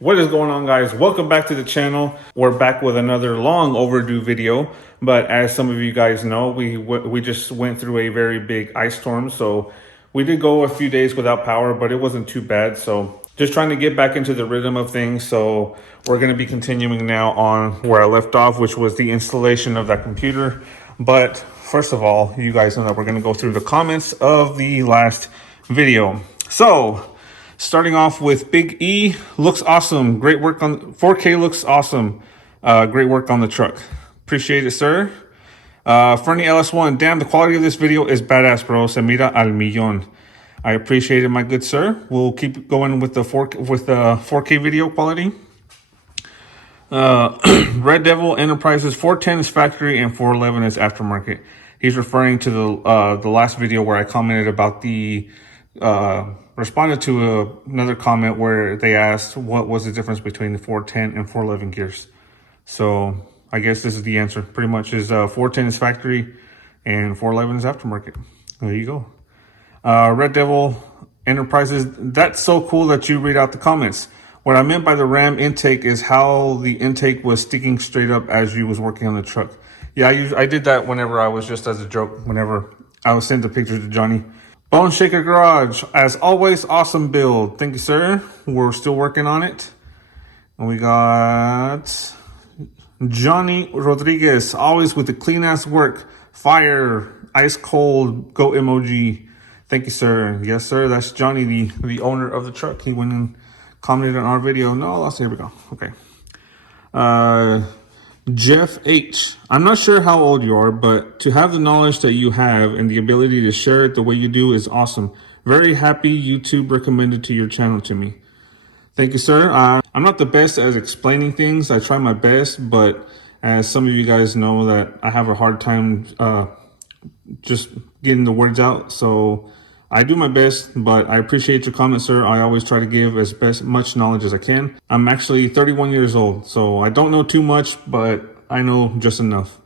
What is going on, guys? Welcome back to the channel. We're back with another long overdue video, but as some of you guys know, we just went through a very big ice storm, so we did go a few days without power, but it wasn't too bad. So just trying to get back into the rhythm of things. So we're going to be continuing now on where I left off, which was the installation of that computer. But first of all, you guys know that we're going to go through the comments of the last video. So starting off with Big E, looks awesome. Great work on 4K, looks awesome. Great work on the truck. Appreciate it, sir. Fernie LS1, damn, the quality of this video is badass, bro. Se mira al millón. I appreciate it, my good sir. We'll keep going with the 4K video quality. Red Devil Enterprises, 410 is factory and 411 is aftermarket. He's referring to the last video where I commented about the responded to another comment where they asked what was the difference between the 410 and 411 gears. So I guess this is the answer. Pretty much is 410 is factory and 411 is aftermarket. There you go. Red Devil Enterprises, that's so cool that you read out the comments. What I meant by the RAM intake is how the intake was sticking straight up as you was working on the truck. Yeah, I did that whenever I was just as a joke, whenever I was sending the pictures to Johnny. Bone Shaker Garage, as always, awesome build. Thank you, sir. We're still working on it. And we got Johnny Rodriguez, always with the clean ass work. Fire, ice cold, go emoji. Thank you, sir. Yes, sir. That's Johnny, the owner of the truck. He went and commented on our video. No, here we go. Okay. Jeff H. I'm not sure how old you are, but to have the knowledge that you have and the ability to share it the way you do is awesome. Very happy YouTube recommended to your channel to me. Thank you, sir. I'm not the best at explaining things. I try my best, but as some of you guys know that I have a hard time just getting the words out. So I do my best, but I appreciate your comment, sir. I always try to give as much knowledge as I can. I'm actually 31 years old, so I don't know too much, but I know just enough.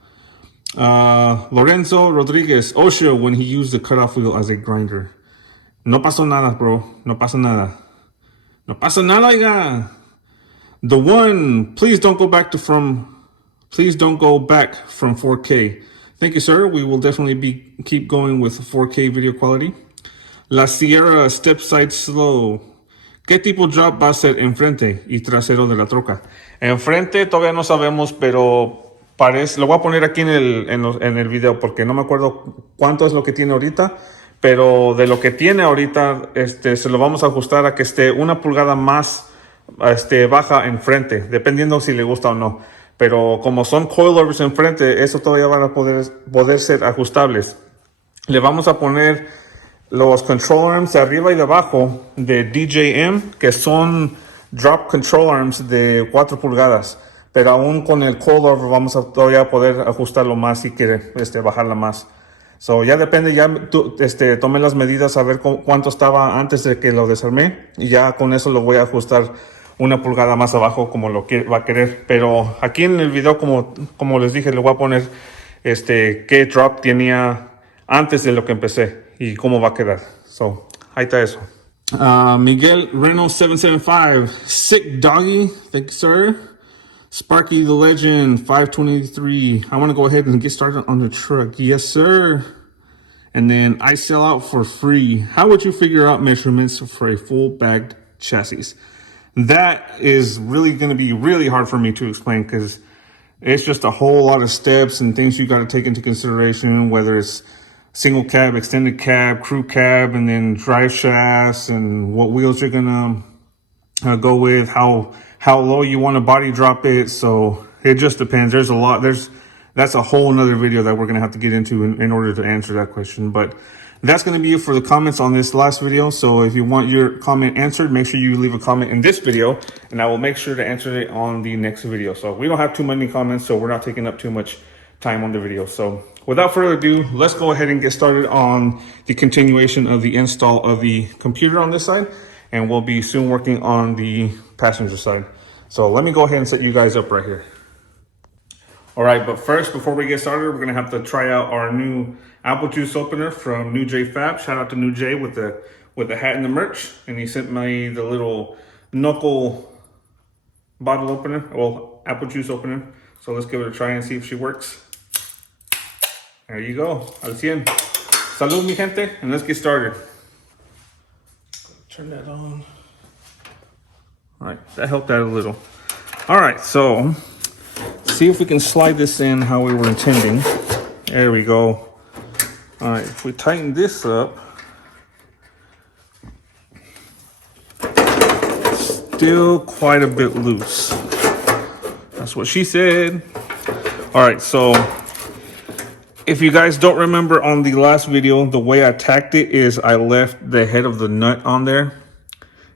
Lorenzo Rodriguez, OSHA, when he used the cutoff wheel as a grinder. No pasó nada, bro. No pasa nada. No pasa nada, oiga. The one, please don't go back from 4K. Thank you, sir. We will definitely keep going with 4K video quality. La Sierra Step Side Slow. ¿Qué tipo drop va a ser enfrente y trasero de la troca? Enfrente todavía no sabemos, pero parece, lo voy a poner aquí en el video porque no me acuerdo cuánto es lo que tiene ahorita, pero de lo que tiene ahorita se lo vamos a ajustar a que esté 1 pulgada más baja enfrente, dependiendo si le gusta o no. Pero como son coilovers enfrente, eso todavía van a poder ser ajustables. Le vamos a poner los control arms de arriba y de abajo de DJM, que son drop control arms de 4 pulgadas. Pero aún con el coilover vamos a todavía poder ajustarlo más si quiere bajarla más. So ya depende, ya tomé las medidas a ver cuánto estaba antes de que lo desarmé. Y ya con eso lo voy a ajustar 1 pulgada más abajo como lo que va a querer. Pero aquí en el video, como les dije, le voy a poner qué drop tenía antes de lo que empecé y cómo va a quedar. So, ahí está eso. Miguel Reynolds 775, sick doggy. Thank you, sir. Sparky the Legend 523. I want to go ahead and get started on the truck. Yes, sir. And then I sell out for free. How would you figure out measurements for a full bagged chassis? That is really going to be really hard for me to explain because it's just a whole lot of steps and things you got to take into consideration, whether it's single cab, extended cab, crew cab, and then drive shafts, and what wheels you're gonna go with, how low you want to body drop it. So it just depends. There's a lot. That's a whole nother video that we're gonna have to get into in order to answer that question. But that's gonna be it for the comments on this last video. So if you want your comment answered, make sure you leave a comment in this video, and I will make sure to answer it on the next video. So we don't have too many comments, so we're not taking up too much time on the video. So without further ado, let's go ahead and get started on the continuation of the install of the computer on this side, and we'll be soon working on the passenger side. So let me go ahead and set you guys up right here. All right, but first, before we get started, we're gonna have to try out our new apple juice opener from New J Fab. Shout out to New J with the hat and the merch, and he sent me the little knuckle bottle opener, well, apple juice opener. So let's give it a try and see if she works. There you go, al 100. Salud, mi gente, and let's get started. Turn that on. All right, that helped out a little. All right, so see if we can slide this in how we were intending. There we go. All right, if we tighten this up, still quite a bit loose. That's what she said. All right, so if you guys don't remember on the last video, the way I tacked it is I left the head of the nut on there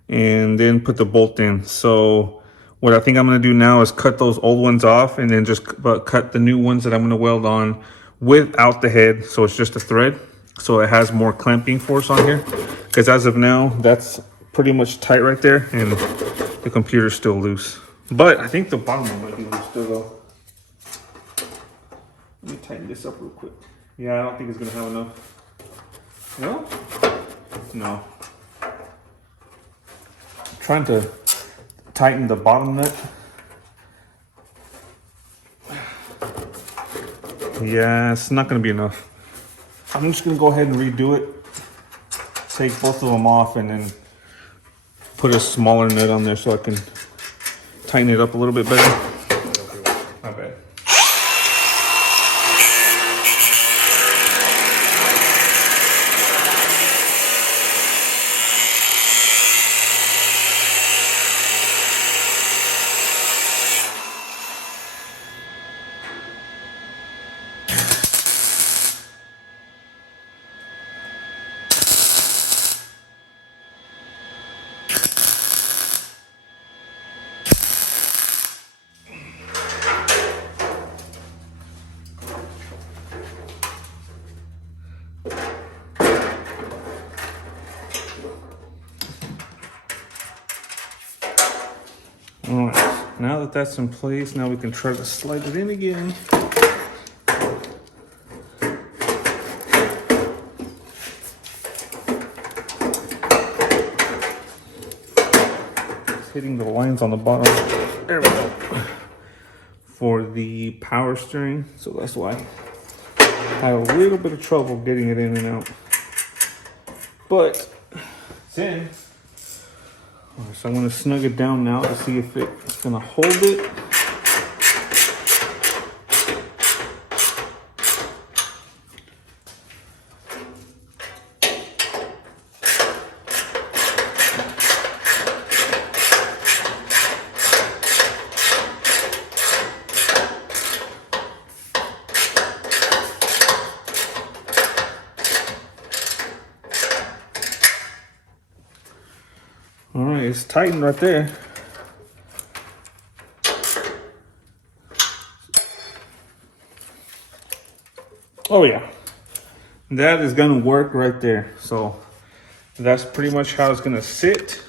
and then put the bolt in. So what I think I'm gonna do now is cut those old ones off and then just cut the new ones that I'm gonna weld on without the head. So it's just a thread. So it has more clamping force on here. Because as of now, that's pretty much tight right there and the computer's still loose. But I think the bottom one might be loose still though. Let me tighten this up real quick. Yeah, I don't think it's gonna have enough. No? No. I'm trying to tighten the bottom nut. Yeah, it's not gonna be enough. I'm just gonna go ahead and redo it. Take both of them off and then put a smaller nut on there so I can tighten it up a little bit better. My bad. All right, now that that's in place, now we can try to slide it in again. It's hitting the lines on the bottom. There we go. For the power steering, so that's why I had a little bit of trouble getting it in and out. But it's in. All right, so I'm going to snug it down now to see if it's going to hold it. All right, it's tightened right there. Oh yeah, that is gonna work right there. So that's pretty much how it's gonna sit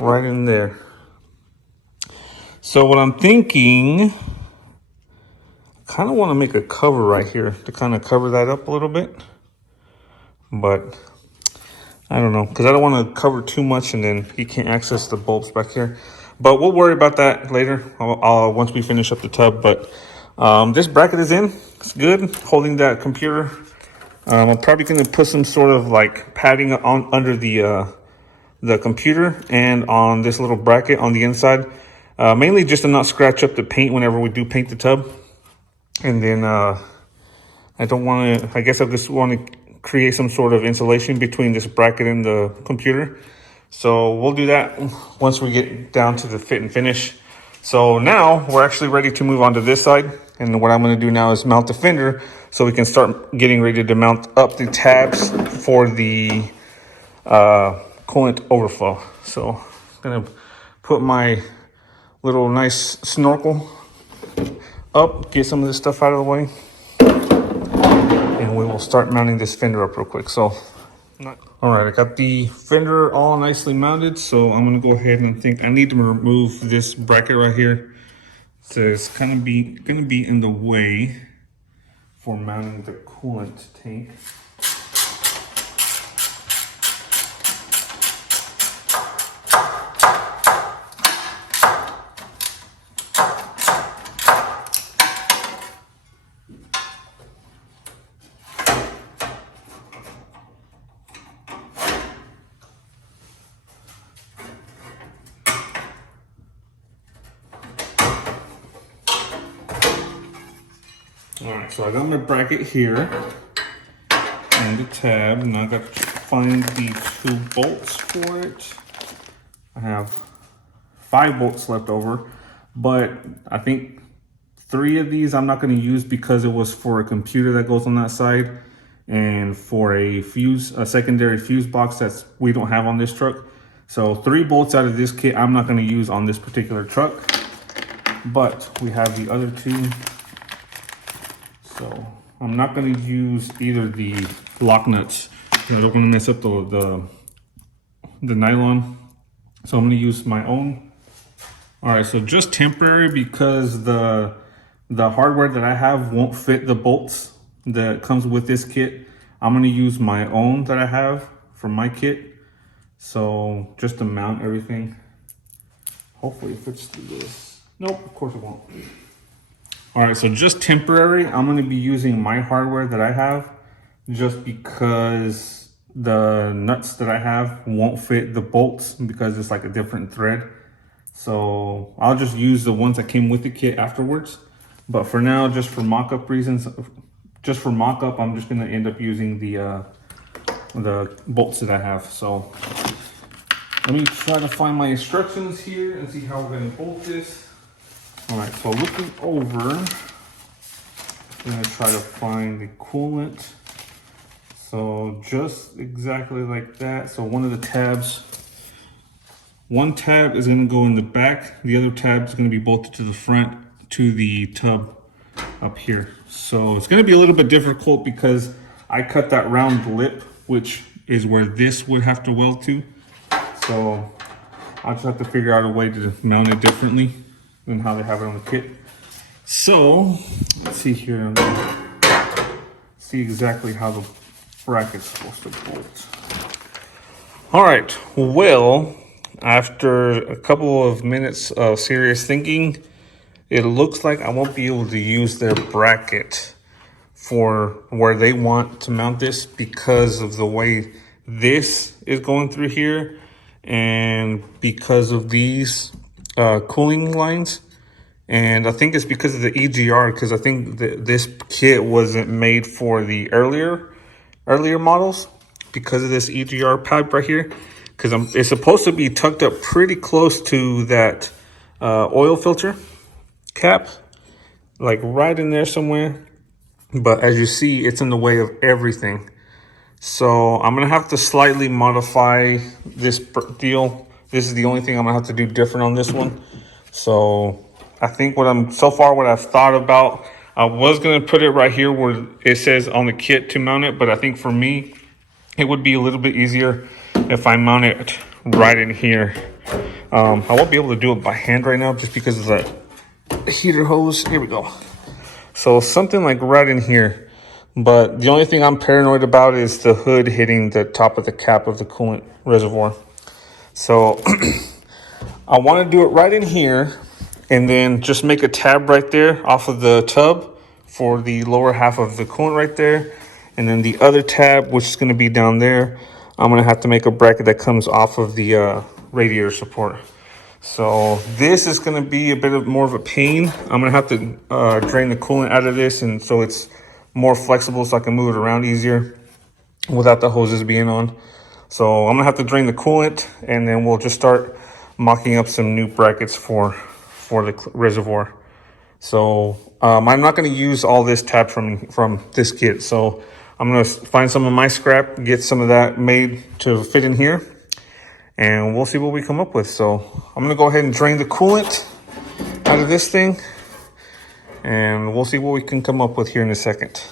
right in there. So what I'm thinking, I kind of want to make a cover right here to kind of cover that up a little bit, but I don't know, because I don't want to cover too much and then you can't access the bolts back here. But we'll worry about that later once we finish up the tub. But this bracket is in. It's good, holding that computer. I'm probably going to put some sort of like padding on under the computer and on this little bracket on the inside. Mainly just to not scratch up the paint whenever we do paint the tub. And then I don't want to, I guess I just want to create some sort of insulation between this bracket and the computer. So we'll do that once we get down to the fit and finish. So now we're actually ready to move on to this side. And what I'm going to do now is mount the fender so we can start getting ready to mount up the tabs for the coolant overflow. So I'm going to put my little nice snorkel up, get some of this stuff out of the way. And we will start mounting this fender up real quick. So, all right, I got the fender all nicely mounted. So I'm gonna go ahead and I need to remove this bracket right here. So it's kind of gonna be in the way for mounting the coolant tank. All right, so I got my bracket here and the tab. Now I got to find the 2 bolts for it. I have 5 bolts left over, but I think 3 of these I'm not going to use because it was for a computer that goes on that side and for a secondary fuse box that's we don't have on this truck. So 3 bolts out of this kit I'm not going to use on this particular truck, but we have the other 2. So I'm not going to use either the lock nuts. I don't want to mess up the nylon. So I'm going to use my own. All right, so just temporary because the hardware that I have won't fit the bolts that comes with this kit. I'm going to use my own that I have from my kit. So just to mount everything. Hopefully it fits through this. Nope, of course it won't. All right, so just temporary, I'm going to be using my hardware that I have just because the nuts that I have won't fit the bolts because it's like a different thread. So I'll just use the ones that came with the kit afterwards. But for now, just for mock-up reasons, I'm just going to end up using the bolts that I have. So let me try to find my instructions here and see how we're going to bolt this. All right, so looking over, I'm gonna try to find the coolant. So just exactly like that. So one tab is gonna go in the back. The other tab is gonna be bolted to the front to the tub up here. So it's gonna be a little bit difficult because I cut that round lip, which is where this would have to weld to. So I'll just have to figure out a way to mount it differently than how they have it on the kit. So let's see here. See exactly how the bracket's supposed to bolt. All right, well, after a couple of minutes of serious thinking, it looks like I won't be able to use their bracket for where they want to mount this because of the way this is going through here and because of these cooling lines. And I think it's because of the EGR, because I think this kit wasn't made for the earlier models because of this EGR pipe right here, because it's supposed to be tucked up pretty close to that oil filter cap, like right in there somewhere. But as you see, it's in the way of everything. So I'm gonna have to slightly modify this deal. This is the only thing I'm gonna have to do different on this one. So I think what I've thought about, I was gonna put it right here where it says on the kit to mount it, but I think for me, it would be a little bit easier if I mount it right in here. I won't be able to do it by hand right now just because of the heater hose. Here we go. So something like right in here. But the only thing I'm paranoid about is the hood hitting the top of the cap of the coolant reservoir. So I want to do it right in here and then just make a tab right there off of the tub for the lower half of the coolant right there. And then the other tab, which is going to be down there, I'm going to have to make a bracket that comes off of the radiator support. So this is going to be a bit more of a pain. I'm going to have to drain the coolant out of this, and so it's more flexible so I can move it around easier without the hoses being on. So I'm going to have to drain the coolant, and then we'll just start mocking up some new brackets for the reservoir. So I'm not going to use all this tab from this kit. So I'm going to find some of my scrap, get some of that made to fit in here, and we'll see what we come up with. So I'm going to go ahead and drain the coolant out of this thing, and we'll see what we can come up with here in a second.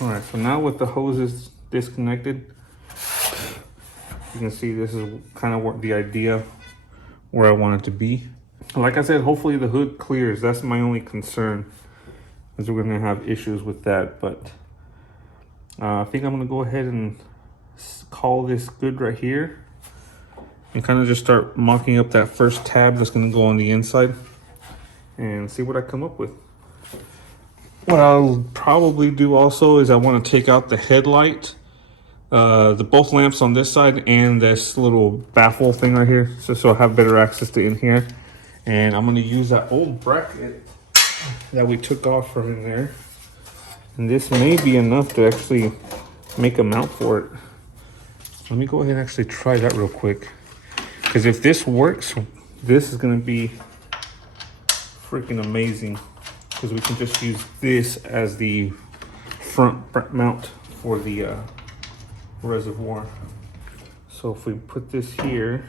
All right, so now with the hoses disconnected, you can see this is kind of what the idea where I want it to be. Like I said, hopefully the hood clears. That's my only concern, is we're gonna have issues with that. But I think I'm gonna go ahead and call this good right here. and kind of just start mocking up that first tab that's going to go on the inside and see what I come up with. What I'll probably do also is I want to take out the headlight, the both lamps on this side and this little baffle thing right here, so I have better access to in here. And I'm going to use that old bracket that we took off from in there. And this may be enough to actually make a mount for it. Let me go ahead and actually try that real quick. Because if this works, this is going to be freaking amazing. Because we can just use this as the front mount for the reservoir. So if we put this here,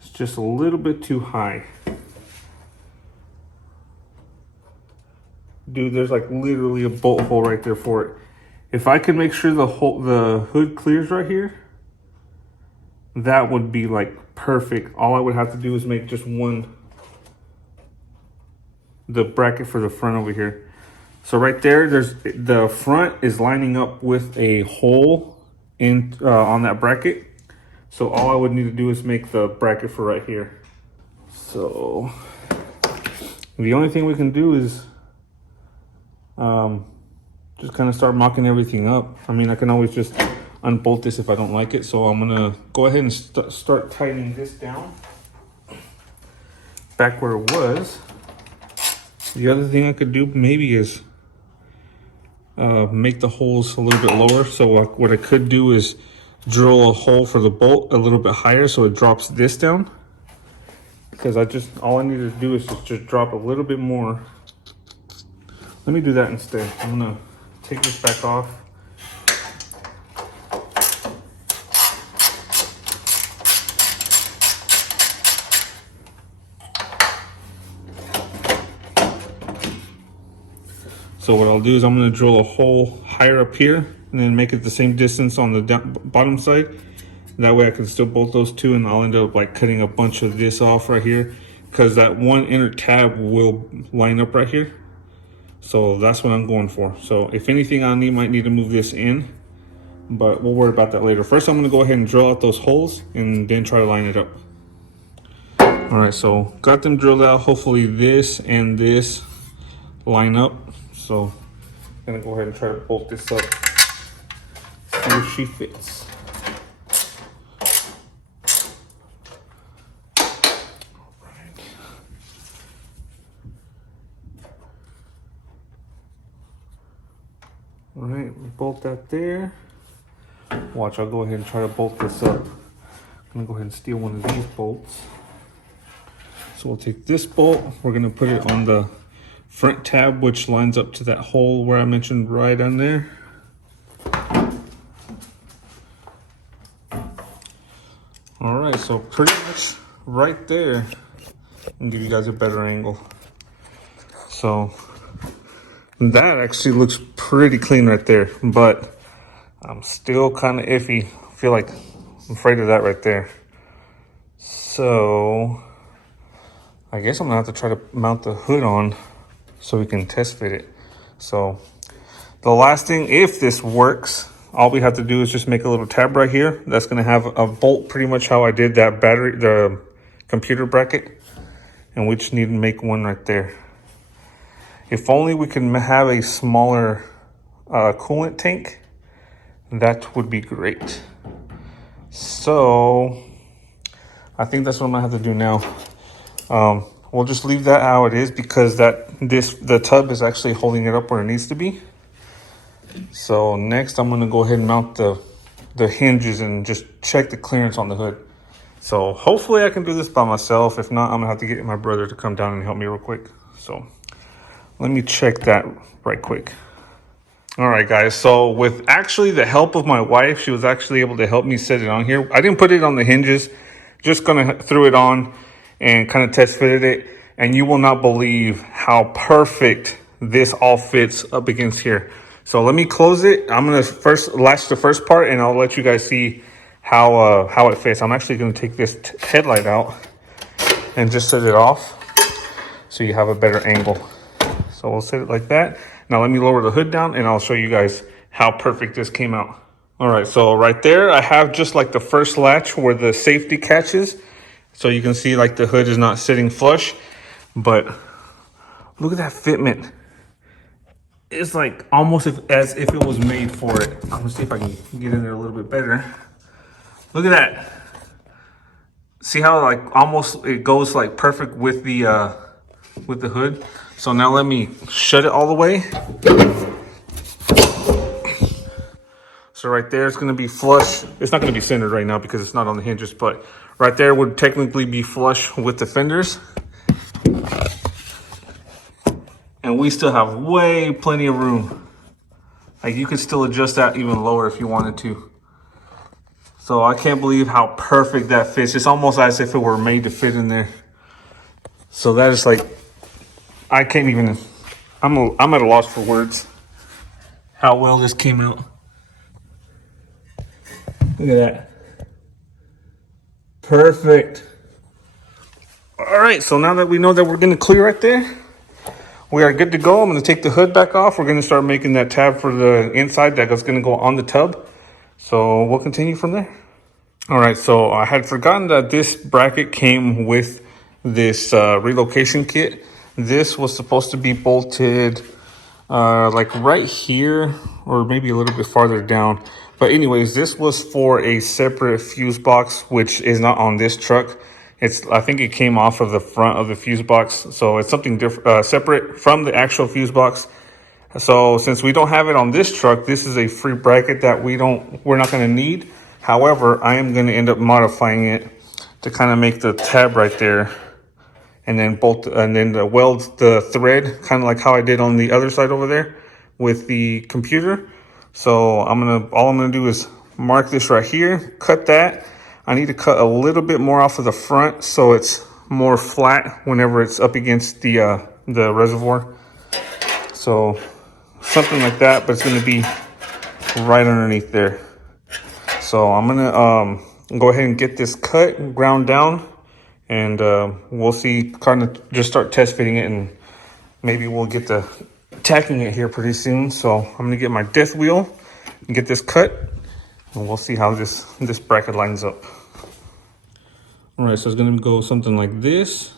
it's just a little bit too high. Dude, there's like literally a bolt hole right there for it. If I could make sure the hood clears right here, that would be like perfect. All I would have to do is make just the bracket for the front over here. So right there, the front is lining up with a hole in on that bracket. So all I would need to do is make the bracket for right here. So the only thing we can do is just kind of start mocking everything up. I mean, I can always just unbolt this if I don't like it. So I'm gonna go ahead and start tightening this down back where it was. The other thing I could do maybe is make the holes a little bit lower. So what I could do is drill a hole for the bolt a little bit higher so it drops this down. Because all I need to do is just drop a little bit more. Let me do that instead. I'm gonna take this back off. So what I'll do is I'm gonna drill a hole higher up here and then make it the same distance on the bottom side. That way I can still bolt those two, and I'll end up like cutting a bunch of this off right here because that one inner tab will line up right here. So that's what I'm going for. So if anything, might need to move this in, but we'll worry about that later. First, I'm gonna go ahead and drill out those holes and then try to line it up. All right, so got them drilled out. Hopefully this and this line up. So I'm gonna go ahead and try to bolt this up, see if she fits. All right, bolt that there. Watch, I'll go ahead and try to bolt this up. I'm gonna go ahead and steal one of these bolts. So we'll take this bolt, we're gonna put it on the front tab, which lines up to that hole where I mentioned right on there. All right, so pretty much right there. I'll give you guys a better angle. So that actually looks pretty clean right there, but I'm still kind of iffy. I feel like I'm afraid of that right there. So I guess I'm gonna have to try to mount the hood on so we can test fit it. So the last thing, if this works, all we have to do is just make a little tab right here. That's gonna have a bolt pretty much how I did that the computer bracket. And we just need to make one right there. If only we can have a smaller coolant tank, that would be great. So I think that's what I'm gonna have to do now. We'll just leave that how it is because the tub is actually holding it up where it needs to be. So next I'm gonna go ahead and mount the hinges and just check the clearance on the hood. So hopefully I can do this by myself. If not, I'm gonna have to get my brother to come down and help me real quick. So let me check that right quick. All right, guys. So with actually the help of my wife, she was actually able to help me set it on here. I didn't put it on the hinges, just threw it on and kind of test fitted it. And you will not believe how perfect this all fits up against here. So let me close it. I'm gonna first latch the first part and I'll let you guys see how it fits. I'm actually gonna take this headlight out and just set it off so you have a better angle. So we'll set it like that. Now let me lower the hood down and I'll show you guys how perfect this came out. All right, so right there, I have just like the first latch where the safety catches. So you can see like the hood is not sitting flush, but look at that fitment. It's like almost as if it was made for it. I'm gonna see if I can get in there a little bit better. Look at that. See how like almost it goes like perfect with the hood. So now let me shut it all the way. So right there, it's gonna be flush. It's not gonna be centered right now because it's not on the hinges, but right there would technically be flush with the fenders. And we still have plenty of room. Like you could still adjust that even lower if you wanted to. So I can't believe how perfect that fits. It's almost as if it were made to fit in there. So that is like, I can't even, I'm at a loss for words. How well this came out. Look at that. Perfect. All right, so now that we know that we're gonna clear right there, we are good to go. I'm gonna take the hood back off. We're gonna start making that tab for the inside that's gonna go on the tub. So we'll continue from there. All right, so I had forgotten that this bracket came with this relocation kit. This was supposed to be bolted like right here or maybe a little bit farther down. But anyways, this was for a separate fuse box, which is not on this truck. I think it came off of the front of the fuse box. So it's something different, separate from the actual fuse box. So since we don't have it on this truck, this is a free bracket that we're not going to need. However, I am going to end up modifying it to kind of make the tab right there, and then weld the thread, kind of like how I did on the other side over there with the computer. So all I'm gonna do is mark this right here, cut that. I need to cut a little bit more off of the front so it's more flat whenever it's up against the reservoir. So something like that, but it's gonna be right underneath there. So I'm gonna go ahead and get this cut, ground down, and we'll see, kind of just start test fitting it, and maybe we'll get to tacking it here pretty soon. So I'm gonna get my death wheel and get this cut, and we'll see how this bracket lines up. All right, so it's gonna go something like this.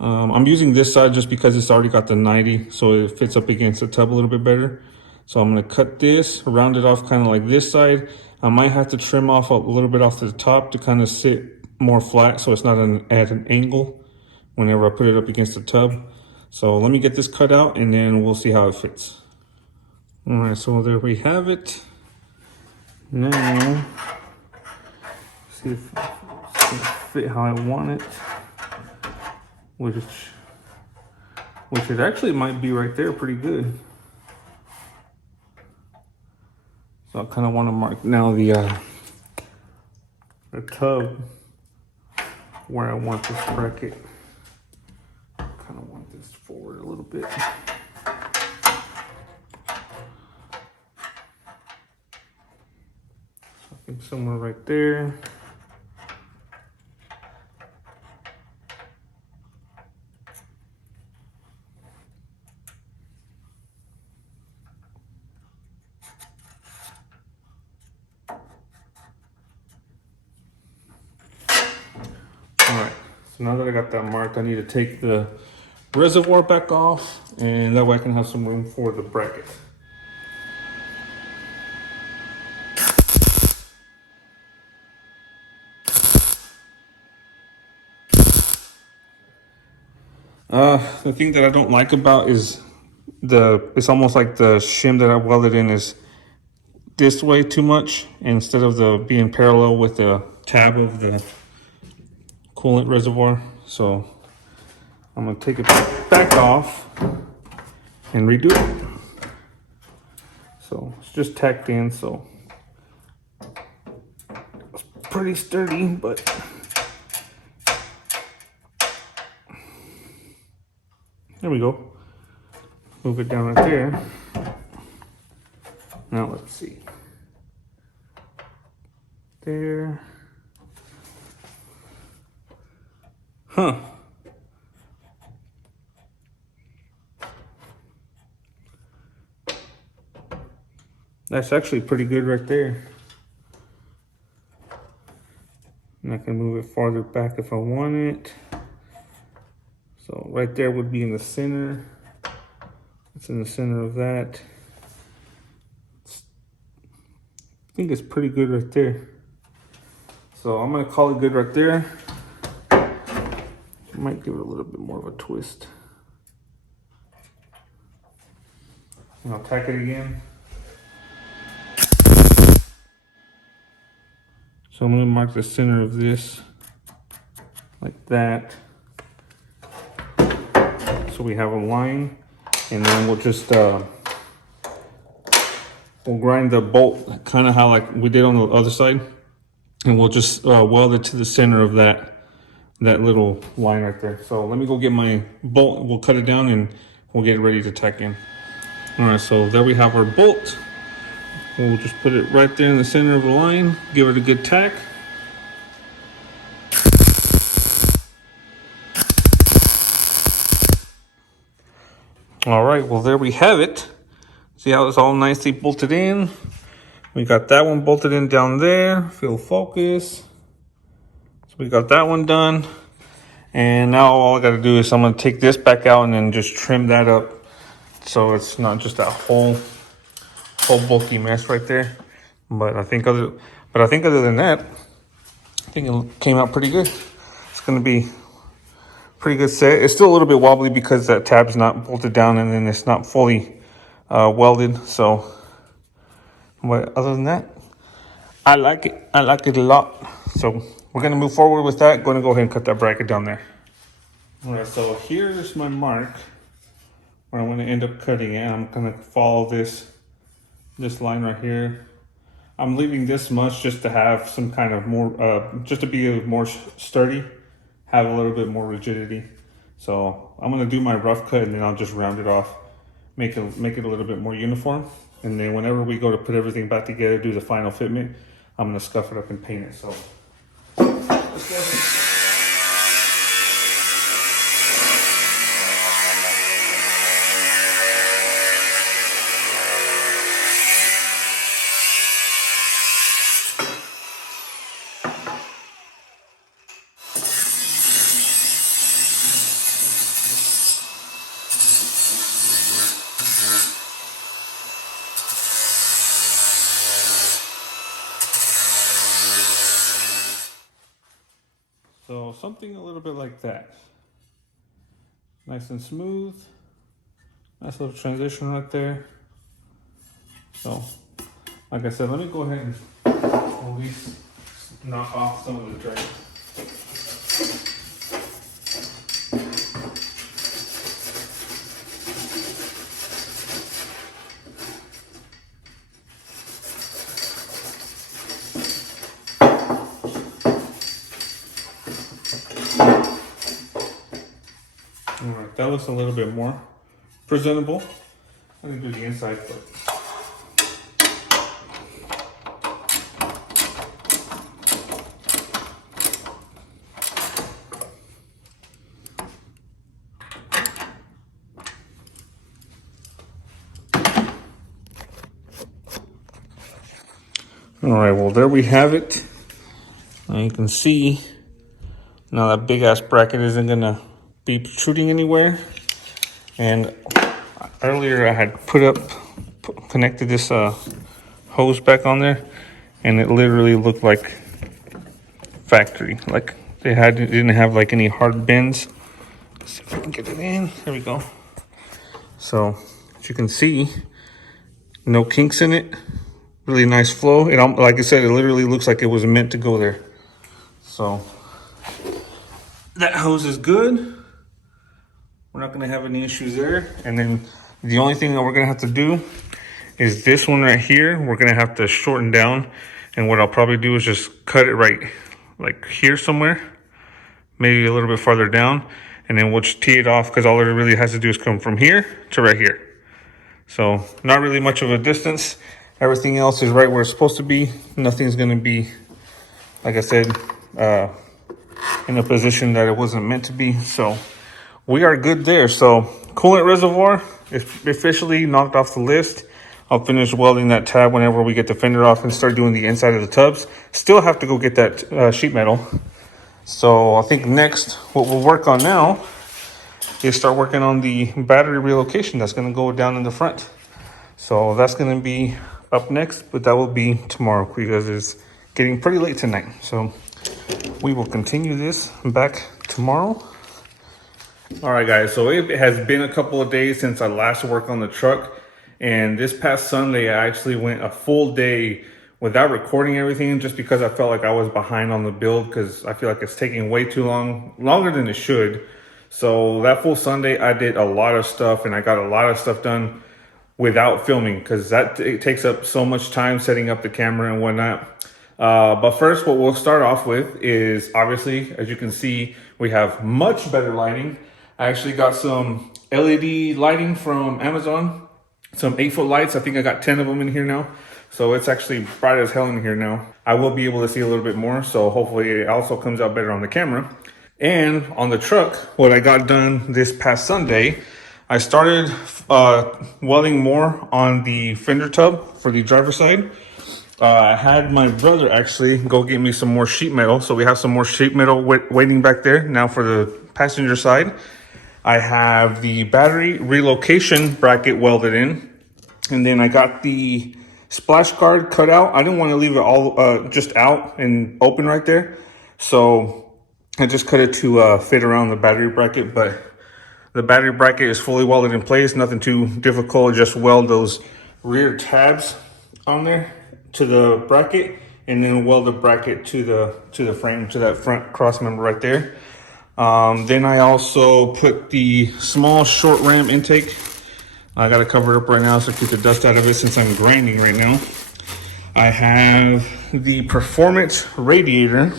I'm using this side just because it's already got the 90, so it fits up against the tub a little bit better. So I'm gonna cut this, round it off kind of like this side. I might have to trim off a little bit off the top to kind of sit more flat so it's not at an angle whenever I put it up against the tub. So let me get this cut out and then we'll see how it fits. All right, so there we have it. Now, see if it's gonna fit how I want it. Which it actually might be right there pretty good. So I kind of want to mark now the tub where I want this bracket. Kind of want this forward a little bit. So I think somewhere right there. So now that I got that marked, I need to take the reservoir back off, and that way I can have some room for the bracket. The thing that I don't like about is it's almost like the shim that I welded in is this way too much instead of being parallel with the tab of the coolant reservoir. So I'm gonna take it back off and redo it. So it's just tacked in, so it's pretty sturdy, but there we go. Move it down right there. Now let's see. There. Huh. That's actually pretty good right there. And I can move it farther back if I want it. So right there would be in the center. It's in the center of that. I think it's pretty good right there. So I'm gonna call it good right there. Might give it a little bit more of a twist. And I'll tack it again. So I'm gonna mark the center of this like that. So we have a line, and then we'll just we'll grind the bolt kind of how like we did on the other side, and we'll just weld it to the center of that little line right there. So let me go get my bolt. We'll cut it down and we'll get it ready to tack in. All right, so there we have our bolt. We'll just put it right there in the center of the line, give it a good tack. All right, well, there we have it. See how it's all nicely bolted in? We got that one bolted in down there, field focus. So we got that one done. And now all I gotta do is I'm gonna take this back out and then just trim that up so it's not just that whole bulky mess right there. But I think other than that, I think it came out pretty good. It's gonna be pretty good set. It's still a little bit wobbly because that tab's not bolted down and then it's not fully welded. So, but other than that, I like it. I like it a lot. So we're gonna move forward with that. Going to go ahead and cut that bracket down there. All right, so here's my mark where I'm gonna end up cutting it. I'm gonna follow this line right here. I'm leaving this much just to have some kind of more, just to be more sturdy, have a little bit more rigidity. So I'm gonna do my rough cut and then I'll just round it off, make it a little bit more uniform. And then whenever we go to put everything back together, do the final fitment, I'm gonna scuff it up and paint it. So let's go ahead. So something a little bit like that. Nice and smooth. Nice little transition right there. So, like I said, let me go ahead and at least knock off some of the drag. All right, that looks a little bit more presentable. Let me do the inside foot. All right, well, there we have it. Now you can see now that big ass bracket isn't gonna be protruding anywhere. And earlier I had connected this hose back on there, and it literally looked like factory. Like it didn't have like any hard bends. Let's see if I can get it in. There we go. So as you can see, no kinks in it. Really nice flow. Like I said, it literally looks like it was meant to go there. So that hose is good. We're not gonna have any issues there. And then the only thing that we're gonna have to do is this one right here. We're gonna have to shorten down. And what I'll probably do is just cut it right like here somewhere, maybe a little bit farther down. And then we'll just tee it off because all it really has to do is come from here to right here. So not really much of a distance. Everything else is right where it's supposed to be. Nothing's gonna be, like I said, in a position that it wasn't meant to be. So we are good there. So coolant reservoir is officially knocked off the list. I'll finish welding that tab whenever we get the fender off and start doing the inside of the tubs. Still have to go get that sheet metal. So I think next, what we'll work on now is start working on the battery relocation that's going to go down in the front. So that's going to be up next, but that will be tomorrow because it's getting pretty late tonight. So we will continue this back tomorrow. All right, guys, so it has been a couple of days since I last worked on the truck. And this past Sunday, I actually went a full day without recording everything just because I felt like I was behind on the build because I feel like it's taking way too long, longer than it should. So that full Sunday, I did a lot of stuff and I got a lot of stuff done without filming because it takes up so much time setting up the camera and whatnot. But first, what we'll start off with is obviously, as you can see, we have much better lighting. I actually got some LED lighting from Amazon. Some 8-foot lights. I think I got 10 of them in here now. So it's actually bright as hell in here now. I will be able to see a little bit more. So hopefully it also comes out better on the camera. And on the truck, what I got done this past Sunday, I started welding more on the fender tub for the driver's side. I had my brother actually go get me some more sheet metal. So we have some more sheet metal waiting back there now for the passenger side. I have the battery relocation bracket welded in. And then I got the splash guard cut out. I didn't want to leave it all just out and open right there. So I just cut it to fit around the battery bracket. But the battery bracket is fully welded in place. Nothing too difficult. Just weld those rear tabs on there to the bracket. And then weld the bracket to the frame, to that front cross member right there. Then I also put the small short ram intake. I got to cover it up right now so keep the dust out of it since I'm grinding right now. I have the performance radiator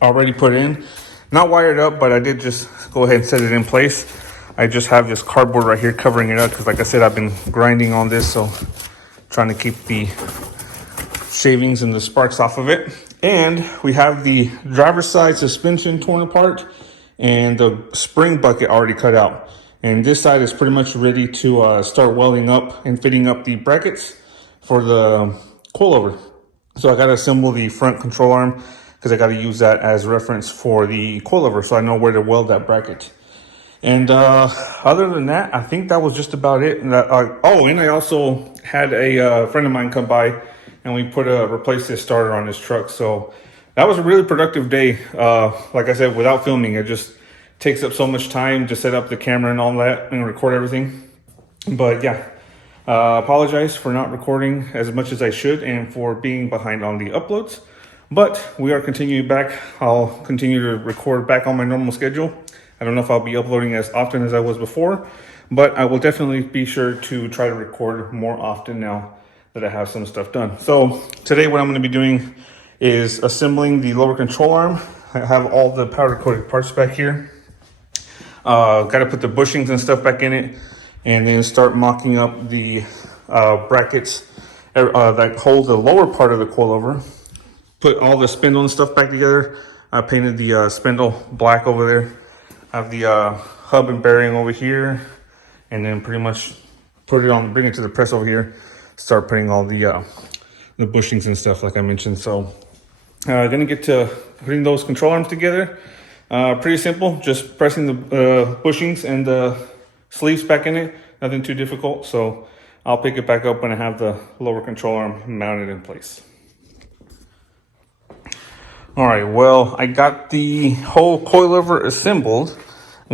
already put in. Not wired up, but I did just go ahead and set it in place. I just have this cardboard right here covering it up because like I said, I've been grinding on this. So trying to keep the shavings and the sparks off of it. And we have the driver's side suspension torn apart and the spring bucket already cut out. And this side is pretty much ready to start welding up and fitting up the brackets for the coilover. So I got to assemble the front control arm because I got to use that as reference for the coilover so I know where to weld that bracket. And other than that, I think that was just about it. And I also had a friend of mine come by and we replaced this starter on his truck. So that was a really productive day. Like I said, without filming, it just takes up so much time to set up the camera and all that and record everything. But yeah, apologize for not recording as much as I should and for being behind on the uploads. But we are continuing back. I'll continue to record back on my normal schedule. I don't know if I'll be uploading as often as I was before, but I will definitely be sure to try to record more often now that I have some stuff done. So today what I'm going to be doing is assembling the lower control arm. I have all the powder coated parts back here. Got to put the bushings and stuff back in it and then start mocking up the brackets that hold the lower part of the coilover. Put all the spindle and stuff back together. I painted the spindle black over there. I have the hub and bearing over here and then pretty much bring it to the press over here. Start putting all the bushings and stuff like I mentioned. So gonna get to putting those control arms together. Pretty simple, just pressing the bushings and the sleeves back in it. Nothing too difficult. So I'll pick it back up when I have the lower control arm mounted in place. All right, well, I got the whole coilover assembled.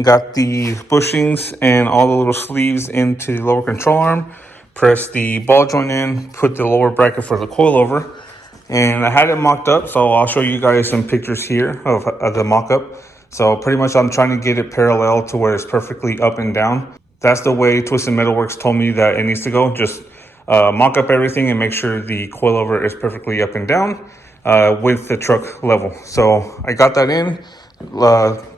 Got the bushings and all the little sleeves into the lower control arm. Press the ball joint in, put the lower bracket for the coilover, and I had it mocked up, so I'll show you guys some pictures here of the mock-up. So pretty much I'm trying to get it parallel to where it's perfectly up and down. That's the way Twisted Metalworks told me that it needs to go. Just mock up everything and make sure the coilover is perfectly up and down with the truck level. So I got that in,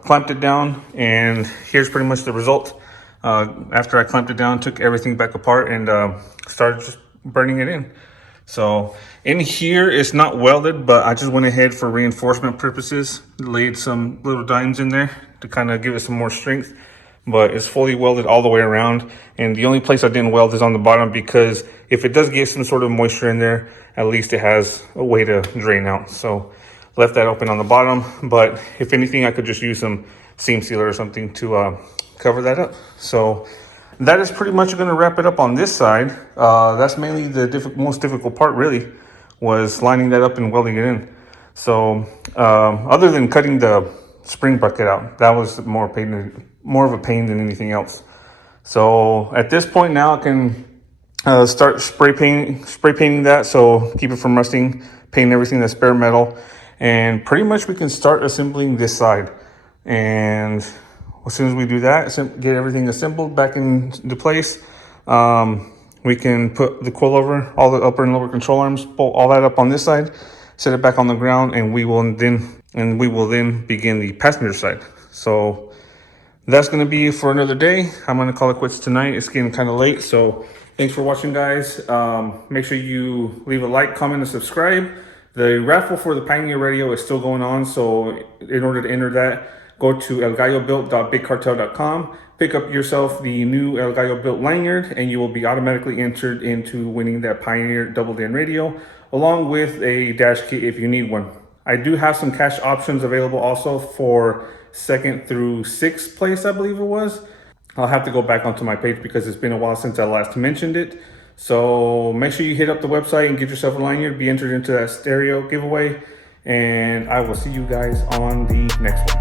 clamped it down, and here's pretty much the result. After I clamped it down, took everything back apart and started just burning it in. So in here, it's not welded, but I just went ahead for reinforcement purposes, laid some little dimes in there to kind of give it some more strength. but it's fully welded all the way around. And the only place I didn't weld is on the bottom, because if it does get some sort of moisture in there, at least it has a way to drain out. So left that open on the bottom, but if anything, I could just use some seam sealer or something to cover that up. So that is pretty much going to wrap it up on this side. That's mainly the most difficult part, really, was lining that up and welding it in. So other than cutting the spring bucket out, that was more of a pain than anything else. So at this point now, I can start spray painting that, so keep it from rusting, paint everything that's bare metal, and pretty much we can start assembling this side. And as soon as we do that, get everything assembled back into place, we can put the coilover, all the upper and lower control arms, pull all that up on this side, set it back on the ground, and we will then begin the passenger side. So that's going to be for another day. I'm going to call it quits tonight. It's getting kind of late, so thanks for watching, guys. Make sure you leave a like, comment, and subscribe. The raffle for the Pioneer Radio is still going on, so in order to enter that, go to elgallobuilt.bigcartel.com, pick up yourself the new El Gallo Built lanyard, and you will be automatically entered into winning that Pioneer Double DIN radio, along with a dash kit if you need one. I do have some cash options available also for 2nd through 6th place, I believe it was. I'll have to go back onto my page because it's been a while since I last mentioned it. So make sure you hit up the website and get yourself a lanyard, be entered into that stereo giveaway, and I will see you guys on the next one.